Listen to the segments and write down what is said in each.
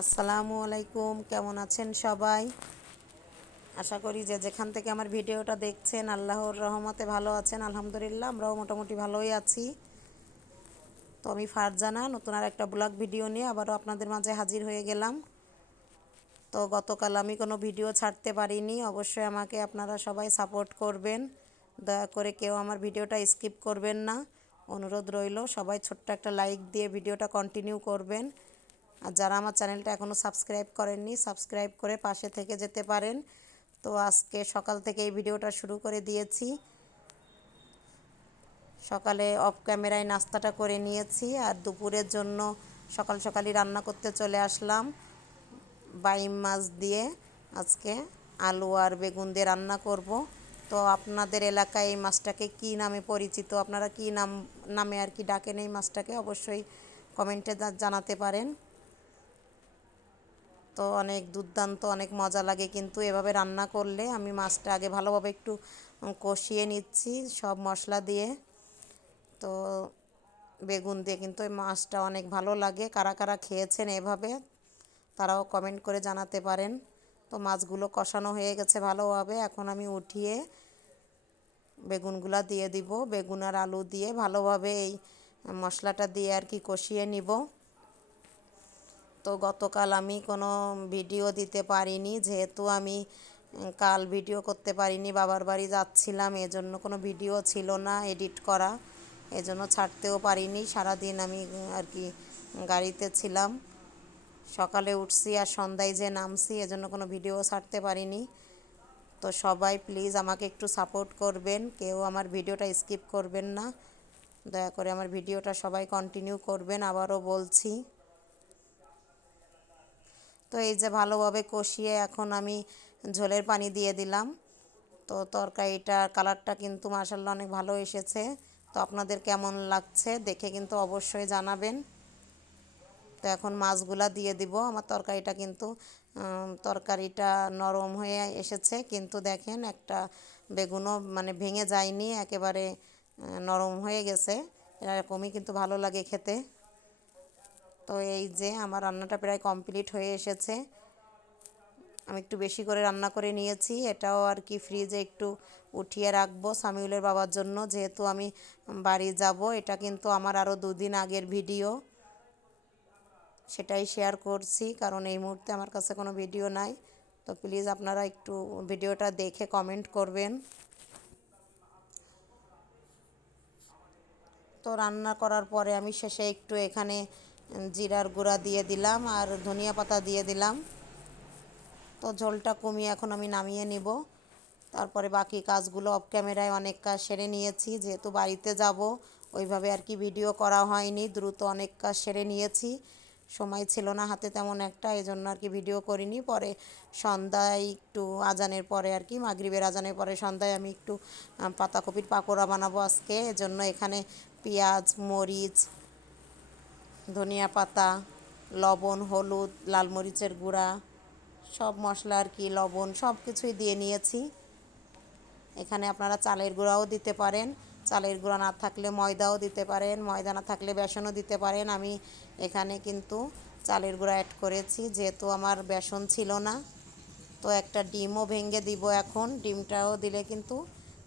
আসসালামু আলাইকুম, কেমন আছেন সবাই? আশা করি যে যেখান থেকে আমার ভিডিওটা দেখছেন, আল্লাহর রহমতে ভালো আছেন, আলহামদুলিল্লাহ, আমরাও মোটামুটি ভালোই আছি। তো আমি ফারজানা, নতুন আর একটা ব্লগ ভিডিও নিয়ে আবারও আপনাদের মাঝে হাজির হয়ে গেলাম। তো গতকাল আমি কোনো ভিডিও ছাড়তে পারিনি, অবশ্যই আমাকে আপনারা সবাই সাপোর্ট করবেন। দয়া করে কেউ আমার ভিডিওটা স্কিপ করবেন না। অনুরোধ রইল, সবাই ছোট্ট একটা লাইক দিয়ে ভিডিওটা কন্টিনিউ করবেন। আর যারা আমার চ্যানেলটা এখনও সাবস্ক্রাইব করেননি, সাবস্ক্রাইব করে পাশে থেকে যেতে পারেন। তো আজকে সকাল থেকে এই ভিডিওটা শুরু করে দিয়েছি। সকালে অফ ক্যামেরায় নাস্তাটা করে নিয়েছি আর দুপুরের জন্য সকাল সকালই রান্না করতে চলে আসলাম। বাইম মাছ দিয়ে আজকে আলু আর বেগুন দিয়ে রান্না করব। তো আপনাদের এলাকায় এই মাছটাকে কি নামে পরিচিত? আপনারা কি নাম, নামে আর কি ডাকেন এই মাছটাকে? অবশ্যই কমেন্টে জানাতে পারেন। তো অনেক দুর্দান্ত, অনেক মজা লাগে। কিন্তু এভাবে রান্না করলে আমি মাছটা আগে ভালোভাবে একটু কষিয়ে নিচ্ছি সব মশলা দিয়ে। তো বেগুন দিয়ে কিন্তু এই মাছটা অনেক ভালো লাগে। কারা কারা খেয়েছেন এভাবে, তারাও কমেন্ট করে জানাতে পারেন। তো মাছগুলো কষানো হয়ে গেছে ভালোভাবে। এখন আমি উঠিয়ে বেগুনগুলা দিয়ে দিব। বেগুন আর আলু দিয়ে ভালোভাবে এই মশলাটা দিয়ে আর কি কষিয়ে নিব। তো গতকাল আমি কোনো ভিডিও দিতে পারিনি। যেহেতু আমি কাল ভিডিও করতে পারিনি, বাবার বাড়ি যাচ্ছিলাম, এজন্য কোনো ভিডিও ছিল না এডিট করা। এজন্য ছাড়তেও পারিনি, সারাদিন আমি আর কি গাড়িতে ছিলাম। সকালে উঠছি আর সন্ধ্যায় যে নামছি, এজন্য কোনো ভিডিও ছাড়তে পারিনি। তো সবাই প্লিজ আমাকে একটু সাপোর্ট করবেন, কেউ আমার ভিডিওটা স্কিপ করবেন না। দয়া করে আমার ভিডিওটা সবাই কন্টিনিউ করবেন, আবারও বলছি। তো এই যে ভালোভাবে কষিয়ে এখন আমি ঝোলের পানি দিয়ে দিলাম। তো তরকারিটার কালারটা কিন্তু মার্শাল্লাহ অনেক ভালো এসেছে। তো আপনাদের কেমন লাগছে দেখে কিন্তু অবশ্যই জানাবেন। তো এখন মাছগুলা দিয়ে দিব। আমার তরকারিটা কিন্তু তরকারিটা নরম হয়ে এসেছে। কিন্তু দেখেন একটা বেগুনও মানে ভেঙে যায়নি, একেবারে নরম হয়ে গেছে। এরকমই কিন্তু ভালো লাগে খেতে। তো এই যে আমার রান্নাটা প্রায় কমপ্লিট হয়ে এসেছে। আমি একটু বেশি করে রান্না করে নিয়েছি। এটাও আর কি ফ্রিজে একটু উঠিয়ে রাখব সামিউলের বাবার জন্য। যেহেতু আমি বাড়ি যাব, এটা কিন্তু আমার আরও দুদিন আগের ভিডিও। সেটাই শেয়ার করছি, কারণ এই মুহূর্তে আমার কাছে কোনো ভিডিও নাই। তো প্লিজ আপনারা একটু ভিডিওটা দেখে কমেন্ট করবেন। তো রান্না করার পরে আমি শেষে একটু এখানে জিরার গুঁড়া দিয়ে দিলাম আর ধনিয়া পাতা দিয়ে দিলাম। তো ঝোলটা কমিয়ে এখন আমি নামিয়ে নিব। তারপরে বাকি কাজগুলো অফ ক্যামেরায় অনেক কাজ সেরে নিয়েছি। যেহেতু বাড়িতে যাব, ওইভাবে আর কি ভিডিও করা হয়নি, দ্রুত অনেক কাজ সেরে নিয়েছি। সময় ছিল না হাতে তেমন একটা এই জন্য আর কি ভিডিও করিনি। পরে সন্ধ্যায় একটু আজানের পরে আর কি, মাগরিবের আজানের পরে সন্ধ্যায় আমি একটু পাতাকপির পাকোড়া বানাবো আজকে। এজন্য এখানে পেঁয়াজ, মরিচ ধনিয়া পাতা, লবণ, হলুদ, লাল মরিচের গুঁড়া, সব মশলা আর কি, লবণ, সব কিছুই দিয়ে নিয়েছি। এখানে আপনারা চালের গুঁড়াও দিতে পারেন। চালের গুঁড়া না থাকলে ময়দাও দিতে পারেন, ময়দা না থাকলে বেসনও দিতে পারেন। আমি এখানে কিন্তু চালের গুঁড়া অ্যাড করেছি, যেহেতু আমার বেসন ছিল না। তো একটা ডিমও ভেঙে দিব এখন। ডিমটাও দিলে কিন্তু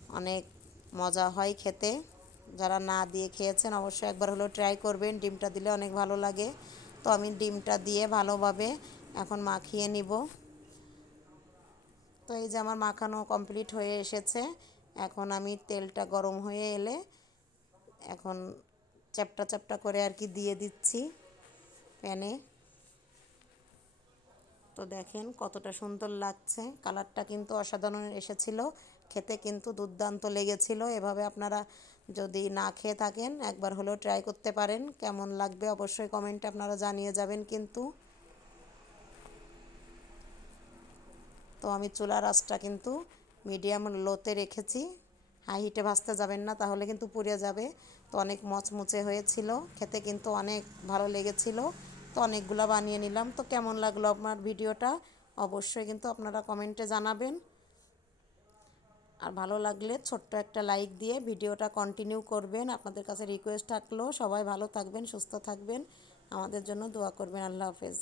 অনেক মজা হয় খেতে। যারা না দিয়ে খেয়েছেন অবশ্যই একবার হলেও ট্রাই করবেন। ডিমটা দিলে অনেক ভালো লাগে। তো আমি ডিমটা দিয়ে ভালোভাবে এখন মাখিয়ে নিব। তো এই যে আমার মাখানো কমপ্লিট হয়ে এসেছে। এখন আমি তেলটা গরম হয়ে এলে এখন চ্যাপটা চ্যাপটা করে আর কি দিয়ে দিচ্ছি প্যানে। তো দেখেন কতটা সুন্দর লাগছে। কালারটা কিন্তু অসাধারণ এসেছিল। খেতে কিন্তু দুর্দান্ত লেগেছিল। এভাবে আপনারা যদি না খেয়ে থাকেন, একবার হলেও ট্রাই করতে পারেন। কেমন লাগবে অবশ্যই কমেন্টে আপনারা জানিয়ে যাবেন কিন্তু। তো আমি চুলার আঁচটা কিন্তু মিডিয়াম লোতে রেখেছি। হাই হিটে ভাজতে যাবেন না, তাহলে কিন্তু পুড়ে যাবে। তো অনেক মচমুচে হয়েছিল, খেতে কিন্তু অনেক ভালো লেগেছিল। তো অনেকগুলো বানিয়ে নিলাম। তো কেমন লাগল আপনার ভিডিওটা? অবশ্যই কিন্তু আপনারা কমেন্টে জানাবেন। আর ভালো লাগলে ছোট্ট একটা লাইক দিয়ে ভিডিওটা কন্টিনিউ করবেন। আপনাদের কাছে রিকোয়েস্ট থাকল। সবাই ভালো থাকবেন, সুস্থ থাকবেন। আমাদের জন্য দোয়া করবেন। আল্লাহ হাফেজ।